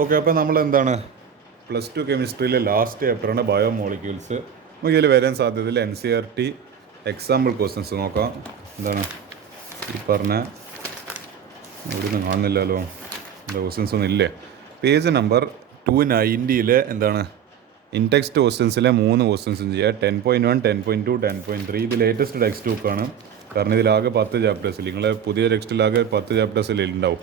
Okay, അപ്പോൾ നമ്മൾ എന്താണ് +2 കെമിസ്ട്രിയിലെ ലാസ്റ്റ് ചാപ്റ്ററാണ് ബയോമോളിക്യൂൾസ്. നമുക്ക് ഇതിൽ വരാൻ സാധ്യതയിൽ NCERT എക്സാമ്പിൾ ക്വസ്റ്റ്യൻസ് നോക്കാം. എന്താണ് ഈ പറഞ്ഞ ഇവിടെ നിന്ന് കാണുന്നില്ലല്ലോ, എന്താ ക്വസ്റ്റ്യൻസ് ഒന്നും ഇല്ലേ? പേജ് നമ്പർ 290 എന്താണ് ഇൻടെക്സ്റ്റ് ക്വസ്റ്റ്യൻസിലെ 3 ക്വസ്റ്റ്യൻസും ചെയ്യുക. 10.1, 10.2, 10.3. ഇത് ലേറ്റസ്റ്റ് ടെക്സ്റ്റ് ബുക്കാണ്. കാരണം ഇതിലാകെ 10 ചാപ്റ്റേഴ്സിൽ, നിങ്ങളെ പുതിയ ടെക്സ്റ്റിലാകെ 10 ചാപ്റ്റേഴ്സിൽ ഉണ്ടാവും.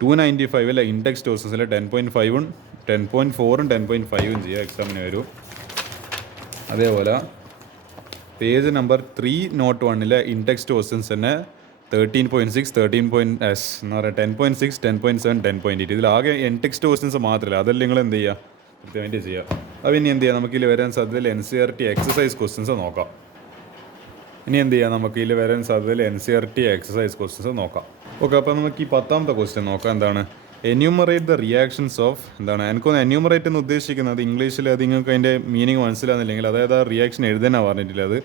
295 ഇൻടെക്സ്റ്റ് ക്വസ്റ്റ്യൻസിൽ 10.5ഉം 10.4ഉം 10.5ഉം ചെയ്യുക, എക്സാമിന് വരും. അതേപോലെ പേജ് നമ്പർ 301 ഇൻടെക്സ്റ്റ് ക്വസ്റ്റ്യൻസ് തന്നെ 13.6, 13.s എന്ന് പറയുക 10.6, 10.7, 10.8. ഇതിലാകെ ഇൻടെക്സ്റ്റ് ക്വസ്റ്റ്യൻസ് മാത്രമല്ല, അതെല്ലാം നിങ്ങൾ എന്ത് ചെയ്യുക, കൃത്യമായിട്ട് ചെയ്യുക. അപ്പോൾ ഇനി എന്ത് ചെയ്യുക, നമുക്കിതിൽ വരാൻ സാധ്യതയിൽ NCERT എക്സസൈസ് ക്വസ്റ്റ്യൻസ് നോക്കാം. ഇനി എന്ത് ചെയ്യുക, നമുക്ക് ഇതിൽ വരാൻ സാധ്യതയിൽ NCERT എക്സസൈസ് ക്വസ്റ്റ്യൻസ് നോക്കാം. ഓക്കെ, അപ്പോൾ നമുക്ക് ഈ 10ാമത്തെ ക്വസ്റ്റ്യൻ നോക്കാം. എന്താണ് എന്യൂമറേറ്റ് ദ റിയാക്ഷൻസ് ഓഫ്, എന്താണ് എനിക്കൊന്ന് എന്യൂമറേറ്റ് എന്ന് ഉദ്ദേശിക്കുന്നത് ഇംഗ്ലീഷിൽ അത് നിങ്ങൾക്ക് അതിൻ്റെ മീനിങ് മനസ്സിലാകുന്നില്ലെങ്കിൽ, അതായത് ആ റിയാക്ഷൻ എഴുതാനാണ് പറഞ്ഞിട്ടില്ല. അത്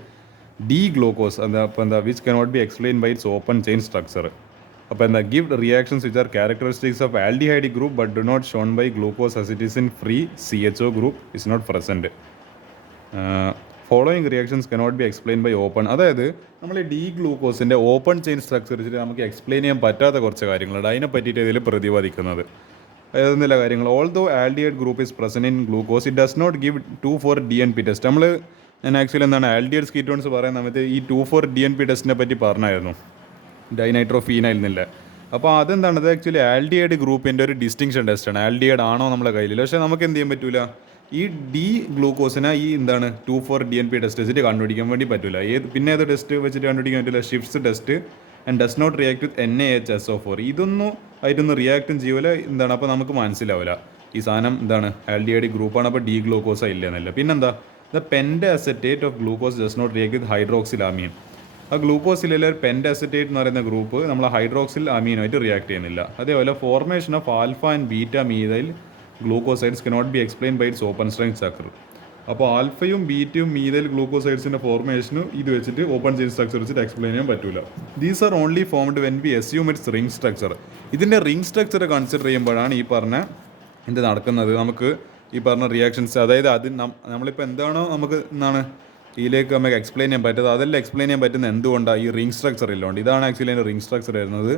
ഡി ഗ്ലൂക്കോസ് അപ്പോൾ which cannot be explain by its open chain structure. അപ്പോൾ give reactions which are characteristics of aldehyde group but do not shown by glucose as it is in free CHO group is not present. Following reactions cannot be explain by open. അതായത് നമ്മൾ D ഗ്ലൂക്കോസിൻ്റെ open chain structure വെച്ചിട്ട് നമുക്ക് explain ചെയ്യാൻ പറ്റാത്ത കുറച്ച് കാര്യങ്ങളുണ്ട്. അതിനെ പറ്റിയിട്ട് ഇതിൽ പ്രതിപാദിക്കുന്നത് ഏതെന്നില്ല കാര്യങ്ങൾ. Although aldehyde group is present in glucose it does not give 2,4-DNP test. ഞാൻ ആക്ച്വലി എന്താണ് ആൽഡിഹൈഡ് കീറ്റോൺസ് പറയുന്ന സമയത്ത് ഈ 2,4-DNP ടെസ്റ്റിനെ പറ്റി പറഞ്ഞായിരുന്നു, ഡൈനൈട്രോഫീനൈൽ എന്നില്ല. അപ്പോൾ അതെന്താണ്, അത് ആക്ച്വലി ആൽഡിഹൈഡ് ഗ്രൂപ്പിൻ്റെ ഒരു ഡിസ്റ്റിങ്ഷൻ ടെസ്റ്റാണ്. ആൽഡിഹൈഡ് ആണോ നമ്മളെ കയ്യിൽ, പക്ഷേ നമുക്ക് എന്ത് ചെയ്യാൻ പറ്റില്ല, ഈ ഡി ഗ്ലൂക്കോസിനെ ഈ എന്താണ് 2,4-DNP ടെസ്റ്റ് വെച്ചിട്ട് കണ്ടുപിടിക്കാൻ വേണ്ടി പറ്റില്ല. പിന്നെ ഏത് ടെസ്റ്റ് വെച്ചിട്ട് കണ്ടുപിടിക്കാൻ പറ്റില്ല, Schiff's test and does not react with NaHSO4. ഇതൊന്നും ആയിട്ടൊന്നും റിയാക്റ്റും ചെയ്യൂല. എന്താണ് അപ്പോൾ നമുക്ക് മനസ്സിലാവില്ല ഈ സാധനം എന്താണ് ആൽഡിഹൈഡ് ഗ്രൂപ്പാണ്, അപ്പോൾ ഡി ഗ്ലൂക്കോസ് ഇല്ല എന്നല്ല. പിന്നെന്താ, the pentaacetate of glucose does not react with hydroxyl amine. ആ ഗ്ലൂക്കോസിലെ പെൻഡാസെറ്റേറ്റ് എന്ന് പറയുന്ന ഗ്രൂപ്പ് നമ്മൾ ഹൈഡ്രോക്സിൽ അമീനുമായിട്ട് റിയാക്ട് ചെയ്യുന്നില്ല. അതേപോലെ formation of alpha and beta methyl glucosides cannot be explain by its open chain structure. അപ്പോൾ ആൽഫയും ബീറ്റയും മീഥൈൽ ഗ്ലൂക്കോസൈഡ്സിൻ്റെ ഫോർമേഷനും ഇത് വെച്ചിട്ട് ഓപ്പൺ ചെയിൻ സ്ട്രക്ചർ വെച്ചിട്ട് എക്സ്പ്ലെയിൻ ചെയ്യാൻ പറ്റില്ല. These are only formed when we assume its ring structure. ഇതിൻ്റെ റിംഗ് സ്ട്രക്ചർ കൺസിഡർ ചെയ്യുമ്പോഴാണ് ഈ പറഞ്ഞ എന്ത് നടക്കുന്നത്, നമുക്ക് ഈ പറഞ്ഞ റിയാക്ഷൻസ്, അതായത് അത് നമ്മളിപ്പോൾ എന്താണോ നമുക്ക് എന്താണ് ഇതിലേക്ക് നമുക്ക് എക്സ്പ്ലെയിൻ ചെയ്യാൻ പറ്റുന്നത്, അതെല്ലാം എക്സ്പ്ലെയിൻ ചെയ്യാൻ പറ്റുന്ന എന്തുകൊണ്ടാണ് ഈ റിംഗ് സ്ട്രക്ചർ ഇല്ലോണ്ട്. ഇതാണ് ആക്ച്വലി അതിൻ്റെ റിംഗ് സ്ട്രക്ചർ വരുന്നത്.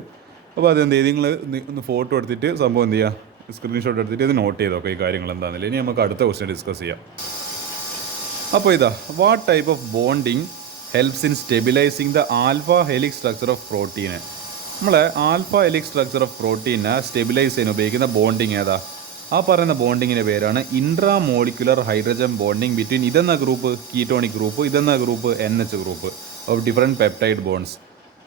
അപ്പോൾ അതെന്ത് ചെയ്ത് നിങ്ങൾ ഒന്ന് ഫോട്ടോ എടുത്തിട്ട് സംഭവം എന്ത് ചെയ്യുക, സ്ക്രീൻഷോട്ട് എടുത്തിട്ട് ഇത് നോട്ട് ചെയ്തോക്കെ ഈ കാര്യങ്ങൾ എന്താണെന്നില്ല. ഇനി നമുക്ക് അടുത്ത ക്വസ്റ്റ്യൻ ഡിസ്കസ് ചെയ്യാം. അപ്പോൾ ഇതാ, what type of bonding helps in stabilising the alpha helix structure of പ്രോട്ടീന്. നമ്മളെ ആൽഫ ഹെലിക്സ് സ്ട്രക്ചർ ഓഫ് പ്രോട്ടീനെ സ്റ്റെബിലൈസ് ചെയ്യാൻ ഉപയോഗിക്കുന്ന ബോണ്ടിങ് ഏതാ? ആ പറയുന്ന ബോണ്ടിങ്ങിൻ്റെ പേരാണ് intra molecular hydrogen bonding between ഇതെന്ന ഗ്രൂപ്പ് കീറ്റോണിക് ഗ്രൂപ്പ്, ഇതെന്ന group NH group of different peptide bonds.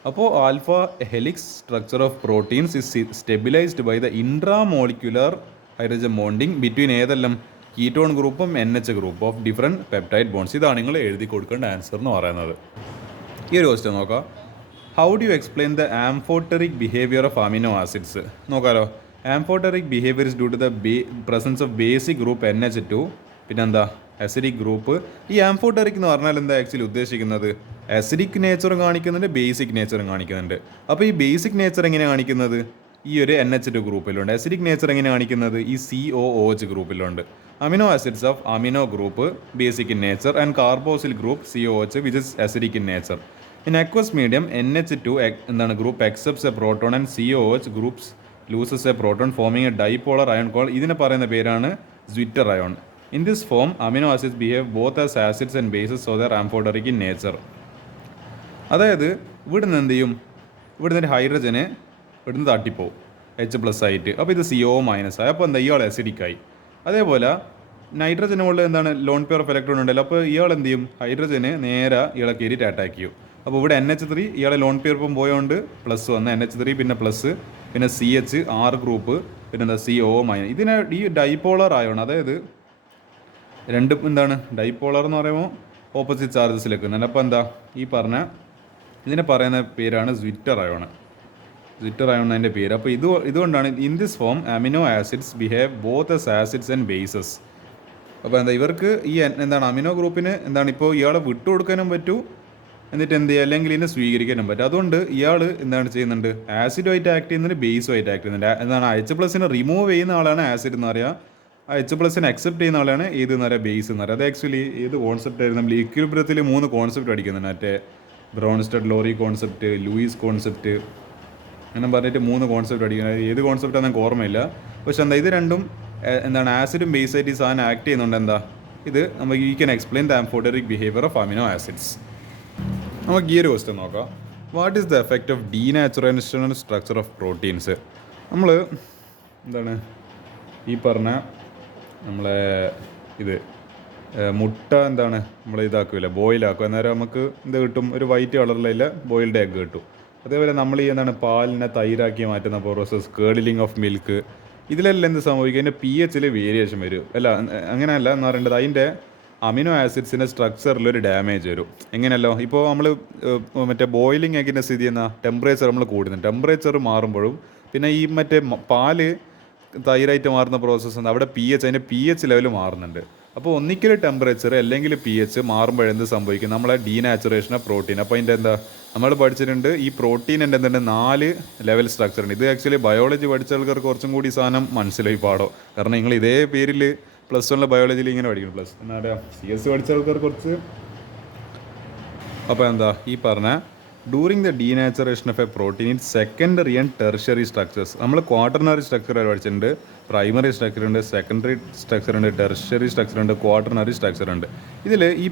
അപ്പോൾ alpha helix structure of proteins is stabilised by the intra molecular hydrogen bonding between ഏതെല്ലാം കീറ്റോൺ ഗ്രൂപ്പും NH group of different peptide bonds. ഇതാണ് നിങ്ങൾ എഴുതി കൊടുക്കേണ്ട answer എന്ന് പറയുന്നത്. ഈ ഒരു ക്വസ്റ്റ്യൻ നോക്കാം. How do you explain the amphoteric behaviour of amino acids? നോക്കാലോ. Amphoteric behaviour is due to the presence of basic group NH2, പിന്നെന്താ അസിഡിക് ഗ്രൂപ്പ്. ഈ ആംഫോട്ടറിക് എന്ന് പറഞ്ഞാൽ എന്താ ആക്ച്വലി ഉദ്ദേശിക്കുന്നത്, അസിഡിക് നേച്ചറും കാണിക്കുന്നുണ്ട്, ബേസിക് നേച്ചറും കാണിക്കുന്നുണ്ട്. അപ്പോൾ ഈ ബേസിക് നേച്ചർ എങ്ങനെ കാണിക്കുന്നത്, ഈ ഒരു NH2 ഗ്രൂപ്പിലുണ്ട്. അസിഡിക് നേച്ചർ എങ്ങനെ കാണിക്കുന്നത്, ഈ COOH ഗ്രൂപ്പിലുണ്ട്. Amino acids of amino group basic in nature and carboxyl group COOH which is acidic in nature. In aqueous medium NH2 എന്താണ് group accepts a proton and COOH groups loses a proton forming a dipolar ion called, ഇതിനെ പറയുന്ന പേരാണ് Zwitter ion. In this form, amino acids behave both as acids and bases, so they are amphoteric in nature. അതായത് ഇവിടുന്ന് എന്ത് ചെയ്യും, ഇവിടുന്ന് ഹൈഡ്രജന് ഇവിടുന്ന് തട്ടിപ്പോവും H+ ആയിട്ട്. അപ്പോൾ ഇത് CO- ആയി. അപ്പോൾ എന്താ, ഇയാൾ അസിഡിക്കായി. അതേപോലെ നൈട്രജന് മുകളിൽ എന്താണ് ലോൺ പെയർ ഓഫ് ഇലക്ട്രോൺ ഉണ്ടല്ലോ. അപ്പോൾ ഇയാൾ എന്ത് ചെയ്യും, ഹൈഡ്രജന് നേരെ ഇയാളെ കയറിയിട്ട് അറ്റാക്ക് ചെയ്യും. അപ്പോൾ ഇവിടെ NH3 ഇയാളെ ലോൺ പെയർ ഇപ്പം പോയോണ്ട് പ്ലസ് വന്ന് NH3 പിന്നെ പ്ലസ് പിന്നെ CH R ഗ്രൂപ്പ് പിന്നെ എന്താ CO-. ഇതിനെ ഈ ഡൈപോളർ ആയോണ്ട്, അതായത് രണ്ടും എന്താണ് ഡൈപോളർ എന്ന് പറയുമ്പോൾ ഓപ്പോസിറ്റ് ചാർജസിലേക്ക് നിൽക്കുന്നത്. അപ്പോൾ എന്താ ഈ പറഞ്ഞ ഇതിനെ പറയുന്ന പേരാണ് Zwitter ion. Zwitter ion അതിൻ്റെ പേര്. അപ്പോൾ ഇതുകൊണ്ടാണ് in this form amino acids behave both as acids and bases. അപ്പോൾ എന്താ ഇവർക്ക് ഈ എന്താണ് അമിനോ ഗ്രൂപ്പിന് എന്താണ് ഇപ്പോൾ ഇയാളെ വിട്ടുകൊടുക്കാനും പറ്റൂ, എന്നിട്ട് എന്ത് ചെയ്യുക, അല്ലെങ്കിൽ ഇതിനെ സ്വീകരിക്കാനും പറ്റും. അതുകൊണ്ട് ഇയാൾ എന്താണ് ചെയ്യുന്നുണ്ട്, ആസിഡുമായിട്ട് ആക്ട് ചെയ്യുന്നുണ്ട്, ബേസുമായിട്ട് ആക്ട് ചെയ്യുന്നുണ്ട്. എന്താണ് H+നെ റിമൂവ് ചെയ്യുന്ന ആളാണ് ആസിഡ് എന്ന് പറയുക, H+നെ അക്സെപ്റ്റ് ചെയ്യുന്ന ആളാണ് ഏത് എന്ന് പറയുക, ബേസ് എന്ന് പറയുക. അത് ആക്ച്വലി ഏത് കോൺസെപ്റ്റ് ആയിരുന്നു, നമ്മൾ ഇക്വിലിബ്രിയത്തിൽ 3 കോൺസെപ്റ്റ് പഠിക്കുന്നുണ്ട്. മറ്റേ Bronsted lorry concept, Luis concept അങ്ങനെ പറഞ്ഞിട്ട് 3 കോൺസെപ്റ്റ് പഠിക്കുന്നത്. ഏത് കോൺസെപ്റ്റാണെന്ന് എനിക്ക് ഓർമ്മയില്ല. പക്ഷെ എന്താ ഇത് രണ്ടും എന്താണ് ആസിഡും ബേസായിട്ട് ഈ സാധനം ആക്ട് ചെയ്യുന്നുണ്ട്. എന്താ ഇത് നമുക്ക് we can explain the amphoteric behaviour of amino acids. നമുക്ക് ഈ ഒരു ക്വസ്റ്റ്യൻ നോക്കാം. What is the effect of denaturation structure of proteins? നമ്മൾ എന്താണ് ഈ പറഞ്ഞ നമ്മളെ ഇത് മുട്ട എന്താണ് നമ്മൾ ഇതാക്കില്ല, ബോയിലാക്കും, അന്നേരം നമുക്ക് എന്ത് കിട്ടും, ഒരു വൈറ്റ് കളറിലുള്ള ബോയിൽഡ് എഗ്ഗ് കിട്ടും. അതേപോലെ നമ്മൾ ഈ എന്താണ് പാലിനെ തൈരാക്കി മാറ്റുന്ന പ്രോസസ്സ്, കേർഡിലിംഗ് ഓഫ് മിൽക്ക്, ഇതിലെല്ലാം എന്ത് സംഭവിക്കും, അതിൻ്റെ pH വേരിയേഷൻ വരും. അല്ല അങ്ങനെയല്ല എന്ന് പറയേണ്ടത്, അതിൻ്റെ അമിനോ ആസിഡ്സിൻ്റെ സ്ട്രക്ചറിൽ ഒരു ഡാമേജ് വരും. എങ്ങനെയല്ലോ, ഇപ്പോൾ നമ്മൾ മറ്റേ ബോയിലിംഗ് എഗ്ഗിൻ്റെ സ്ഥിതി ചെയ്യുന്ന ടെമ്പറേച്ചർ നമ്മൾ കൂടുന്നു, ടെമ്പറേച്ചർ മാറുമ്പോഴും പിന്നെ ഈ മറ്റേ പാല് തൈരായിട്ട് മാറുന്ന പ്രോസസ്സ് അവിടെ അതിൻ്റെ pH ലെവൽ മാറുന്നുണ്ട്. അപ്പോൾ ഒന്നിക്കൽ ടെമ്പറേച്ചർ അല്ലെങ്കിൽ pH മാറുമ്പോഴെന്ത് സംഭവിക്കും, നമ്മളെ ഡീനാച്ചുറേഷൻ ഓഫ് പ്രോട്ടീൻ. അപ്പോൾ അതിൻ്റെ എന്താ നമ്മൾ പഠിച്ചിട്ടുണ്ട്, ഈ പ്രോട്ടീനിൻ്റെ എന്തുണ്ട് 4 ലെവൽ സ്ട്രക്ചർ ഉണ്ട്. ഇത് ആക്ച്വലി ബയോളജി പഠിച്ച ആൾക്കാർക്ക് കുറച്ചും കൂടി സാധനം മനസ്സിലായി പാടോ, കാരണം നിങ്ങൾ ഇതേ പേരിൽ +1 ബയോളജിയിൽ ഇങ്ങനെ പഠിക്കണം, പ്ലസ് എന്താ പറയുക CS പഠിച്ച ആൾക്കാർ കുറച്ച്. അപ്പോൾ എന്താ ഈ പറഞ്ഞ during the denaturation of A protein in secondary and tertiary structures. നമ്മൾ ക്വാട്ടർണറി സ്ട്രക്ചർ പഠിച്ചിട്ടുണ്ട്, പ്രൈമറി സ്ട്രക്ചർ ഉണ്ട്, സെക്കൻഡറി സ്ട്രക്ചർ ഉണ്ട്, ടെർഷ്യറി സ്ട്രക്ചർ ഉണ്ട്, ക്വാട്ടർണറി സ്ട്രക്ചർ ഉണ്ട്. ഇതിൽ ഈ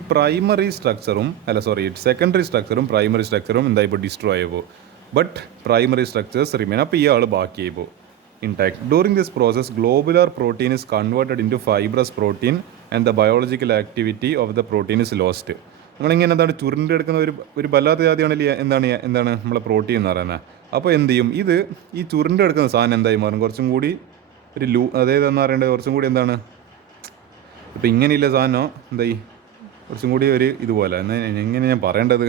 സെക്കൻഡറി സ്ട്രക്ചറും പ്രൈമറി സ്ട്രക്ചറും എന്തായി ഇപ്പോൾ ഡിസ്ട്രോയ് ആയി പോകും, ബട്ട് പ്രൈമറി സ്ട്രക്ചേഴ്സ് റിമെയിൻ. അപ്പോൾ ഈ ആൾ ബാക്കിയായി പോകും intact. During this process, globular protein is converted into fibrous protein and the biological activity of the protein is lost. നമ്മളിങ്ങനെ എന്താണ് ചുരുണ്ടെടുക്കുന്ന ഒരു വല്ലാത്ത ജാതിയാണെങ്കിൽ എന്താണ് നമ്മളെ പ്രോട്ടീൻ എന്ന് പറയുന്നത്. അപ്പോൾ എന്ത് ചെയ്യും, ഈ ചുരുണ്ടെടുക്കുന്ന സാധനം എന്തായി മാറും, കുറച്ചും കൂടി അതായത് എന്ന് പറയേണ്ടത് കുറച്ചും കൂടി എന്താണ്, ഇപ്പോൾ ഇങ്ങനെയില്ല സാധനം എന്തായി കുറച്ചും കൂടി ഒരു ഇതുപോലെ എങ്ങനെ ഞാൻ പറയേണ്ടത്,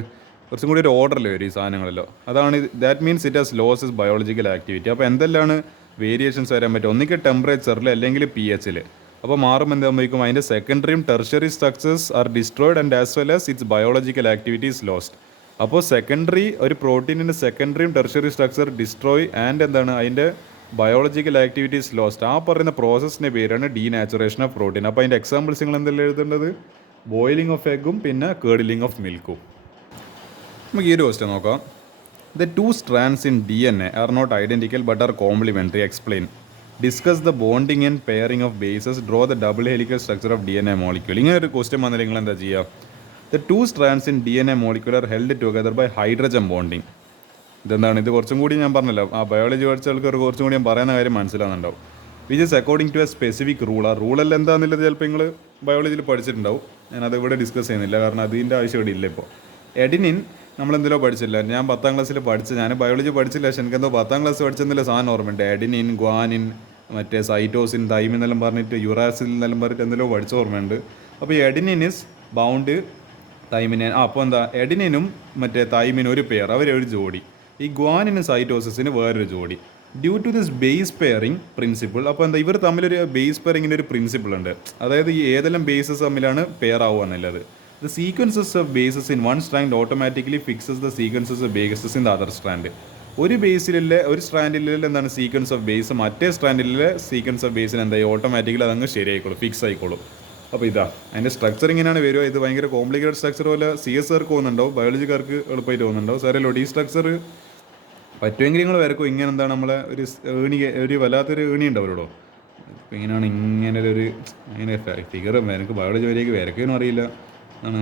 കുറച്ചും കൂടി ഒരു ഓർഡറിൽ വരും ഈ സാധനങ്ങളല്ലോ. അതാണ് that means it has lost its biological activity. അപ്പോൾ എന്തെല്ലാണ് വേരിയേഷൻസ് വരാൻ പറ്റും, ഒന്നിക്കൽ ടെമ്പറേച്ചറിൽ അല്ലെങ്കിൽ pH. അപ്പോൾ മാറുമ്പോൾ എന്ത് സംഭവിക്കും, അതിൻ്റെ സെക്കൻഡറിയും tertiary structures are destroyed and as well as its biological activity is lost. അപ്പോൾ ഒരു പ്രോട്ടീനിൻ്റെ സെക്കൻഡറിയും ടെർഷ്യറി സ്ട്രക്ചർ ഡിസ്ട്രോയ് ആൻഡ് എന്താണ് അതിൻ്റെ ബയോളജിക്കൽ ആക്ടിവിറ്റി ഈസ് ലോസ്റ്റ്. ആ പറയുന്ന പ്രോസസ്സിൻ്റെ പേരാണ് ഡീനാച്ചുറേഷൻ ഓഫ് പ്രോട്ടീൻ. അപ്പോൾ അതിൻ്റെ എക്സാമ്പിൾസ് നിങ്ങൾ എന്തെല്ലാം എഴുതേണ്ടത്, ബോയിലിംഗ് ഓഫ് എഗ്ഗും പിന്നെ കേർഡിലിംഗ് ഓഫ് മിൽക്കും. നമുക്ക് ഈ ഒരു ക്വസ്റ്റ്യൻ നോക്കാം. The 2 strands in DNA are not identical but are complementary. Explain. Discuss the bonding and pairing of bases. Draw the double helical structure of DNA molecule. ഇങ്ങനെ ഒരു ക്വസ്റ്റ്യൻ വന്നാൽ നിങ്ങൾ എന്താ ചെയ്യുക, The 2 strands in DNA molecule are held together by hydrogen bonding. ഇതെന്താണ്, ഇത് കുറച്ചും കൂടി ഞാൻ പറഞ്ഞല്ലോ, ആ ബയോളജി പഠിച്ച ആൾക്കാർ കുറച്ചും കൂടി ഞാൻ പറയുന്ന കാര്യം മനസ്സിലാകുന്നുണ്ടാവും. Which is according to a specific rule. ആ റൂളെല്ലാം എന്താണെന്നുള്ളത് ചിലപ്പോൾ നിങ്ങൾ ബയോളജിയിൽ പഠിച്ചിട്ടുണ്ടാവും, ഞാനത് ഇവിടെ ഡിസ്കസ് ചെയ്യുന്നില്ല, കാരണം അതിൻ്റെ ആവശ്യം ഇവിടെ ഇല്ല. ഇപ്പോൾ എഡിനിൻ നമ്മളെന്തെല്ലോ പഠിച്ചില്ല, ഞാൻ 10ാം ക്ലാസ്സിൽ ഞാൻ ബയോളജി പഠിച്ചില്ല, പക്ഷെ എനിക്കെന്തോ 10ാം ക്ലാസ് പഠിച്ചെന്നുള്ള സാധനം ഓർമ്മയുണ്ട്. എഡിനിൻ, ഗ്വാനിൻ, മറ്റേ സൈറ്റോസിൻ, തൈമിൻ എന്നെല്ലാം പറഞ്ഞിട്ട് യുറാസിൽ എന്നെല്ലാം പറഞ്ഞിട്ട് എന്തെല്ലോ പഠിച്ച ഓർമ്മയുണ്ട്. അപ്പോൾ ഈ എഡിനിൻ ഇസ് ബൗണ്ട് തൈമിനെ, അപ്പോൾ എന്താ എഡിനിനും മറ്റേ തൈമിനും ഒരു പെയർ, അവരൊരു ജോഡി. ഈ ഗ്വാനിനും സൈറ്റോസിന് വേറൊരു ജോഡി. Due to this base pairing principle. അപ്പോൾ എന്താ ഇവർ തമ്മിലൊരു ബേസ് പെയറിങ്ങിൻ്റെ ഒരു പ്രിൻസിപ്പിൾ ഉണ്ട്, അതായത് ഈ ഏതെല്ലാം ബേസസ് തമ്മിലാണ് പെയർ ആവുക എന്നുള്ളത്. The sequences of bases in one strand automatically fixes the sequences of bases in the other strand. ഒരു സ്ട്രാൻഡിലെ എന്താണ് സീക്വൻസ് ഓഫ് ബേസ്, മറ്റേ സ്ട്രാൻഡിലെ സീക്വൻസ് ഓഫ് ബേസിന് എന്തായി ഓട്ടോമാറ്റിക്കലി അതങ്ങ് ശരിയായിക്കോളും, ഫിക്സ് ആയിക്കോളും. അപ്പോൾ അതിൻ്റെ സ്ട്രക്ചർ ഇങ്ങനെയാണ് വരിക. ഇത് ഭയങ്കര കോംപ്ലിക്കേറ്റഡ് സ്ട്രക്ചർ പോലെ CS-കാർക്ക് തോന്നുന്നുണ്ടാവും, ബയോളജിക്കാർക്ക് എളുപ്പമായിട്ട് തോന്നുന്നുണ്ടാവും. സാരല്ലോ, ഈ സ്ട്രക്ചർ പറ്റുമെങ്കിൽ നിങ്ങൾ വരക്കും. ഇങ്ങനെ എന്താണ് നമ്മളെ ഒരു വല്ലാത്തൊരു ഏണി ഉണ്ടാവുമല്ലോ, ഇങ്ങനെയാണ് ഇങ്ങനെ ഇങ്ങനെ ഫിഗർ എനിക്ക് ബയോളജി വരെയൊക്കെ വരയ്ക്കാനും അറിയില്ല ആണ്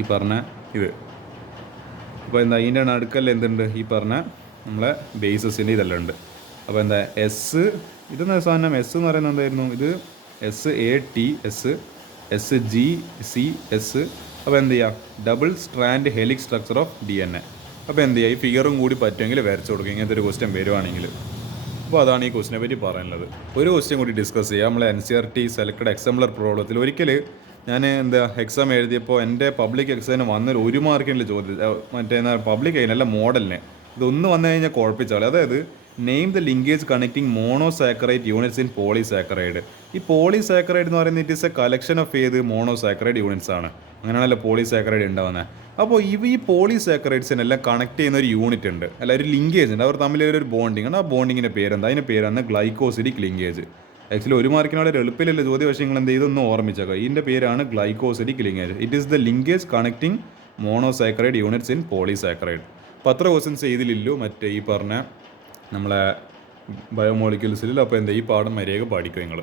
ഈ പറഞ്ഞ ഇത്. അപ്പോൾ എന്താ അതിൻ്റെ നടുക്കല്ല എന്തുണ്ട്, ഈ പറഞ്ഞ നമ്മളെ ബേസസിൻ്റെ ഇതെല്ലാം ഉണ്ട്. അപ്പോൾ എന്താ ഇതെന്താ സാധനം എന്ന് പറയുന്നത് എന്തായിരുന്നു, ഇത് SATS SGCS. അപ്പോൾ എന്ത് ചെയ്യുക, double strand helix structure of DNA. അപ്പോൾ എന്ത് ചെയ്യുക, ഈ ഫിഗറും കൂടി പറ്റുമെങ്കിൽ വരച്ചു കൊടുക്കുക ഇങ്ങനത്തെ ഒരു ക്വസ്റ്റ്യൻ വരുവാണെങ്കിൽ. അപ്പോൾ അതാണ് ഈ ക്വസ്റ്റിനെ പറ്റി പറയാനുള്ളത്. ഒരു ക്വസ്റ്റ്യൻ കൂടി ഡിസ്കസ് ചെയ്യാം. നമ്മളെ NCERT സെലക്ടഡ് എക്സാംപ്ലർ പ്രോബ്ലത്തിൽ ഒരിക്കൽ ഞാൻ എക്സാം എഴുതിയപ്പോൾ എൻ്റെ പബ്ലിക് എക്സാമിന് വന്നൊരു 1 മാർക്കിൻ്റെ ചോദ്യം, മറ്റേ പബ്ലിക് അതിനല്ല മോഡലിന്, ഇതൊന്ന് വന്നു കഴിഞ്ഞാൽ കുഴപ്പിച്ചാൽ. അതായത് name the linkage connecting monosaccharide units in polysaccharide. ഈ പോളിസാക്കറൈഡ് എന്ന് പറയുന്നത് it is A collection of monosaccharide units ആണ്. അങ്ങനെയാണല്ലോ പോളിസാക്കറൈഡ് ഉണ്ടാവുന്നത്. അപ്പോൾ ഈ പോളിസാക്കറൈഡ്സിനെല്ലാം കണക്ട് ചെയ്യുന്ന ഒരു യൂണിറ്റ് ഉണ്ട്, അല്ല ഒരു ലിങ്കേജ് ഉണ്ട്, അവർ തമ്മിൽ ഒരു ബോണ്ടിങ് ആണ്. ആ ബോണ്ടിങ്ങിൻ്റെ പേരെന്താ? അതിൻ്റെ പേരാണ് ഗ്ലൈക്കോസിഡിക് ലിങ്കേജ്. ആക്ച്വലി ഒരു മാർക്കിന് വളരെ എളുപ്പമില്ലല്ലോ ചോദ്യം, പക്ഷേ നിങ്ങൾ എന്ത് ചെയ്തൊന്ന് ഓർമ്മിച്ചേക്കാം. ഇതിൻ്റെ പേരാണ് glycosidic linkage. It is the linkage connecting monosaccharide units in polysaccharide. അപ്പോൾ അത്ര ക്വസ്റ്റ്യൻസ് ചെയ്തില്ലല്ലോ മറ്റേ ഈ പറഞ്ഞ നമ്മളെ ബയോമോളിക്യൂൾസിൽ. അപ്പോൾ എന്താ ഈ പാഠം മര്യാദ പഠിക്കും നിങ്ങൾ.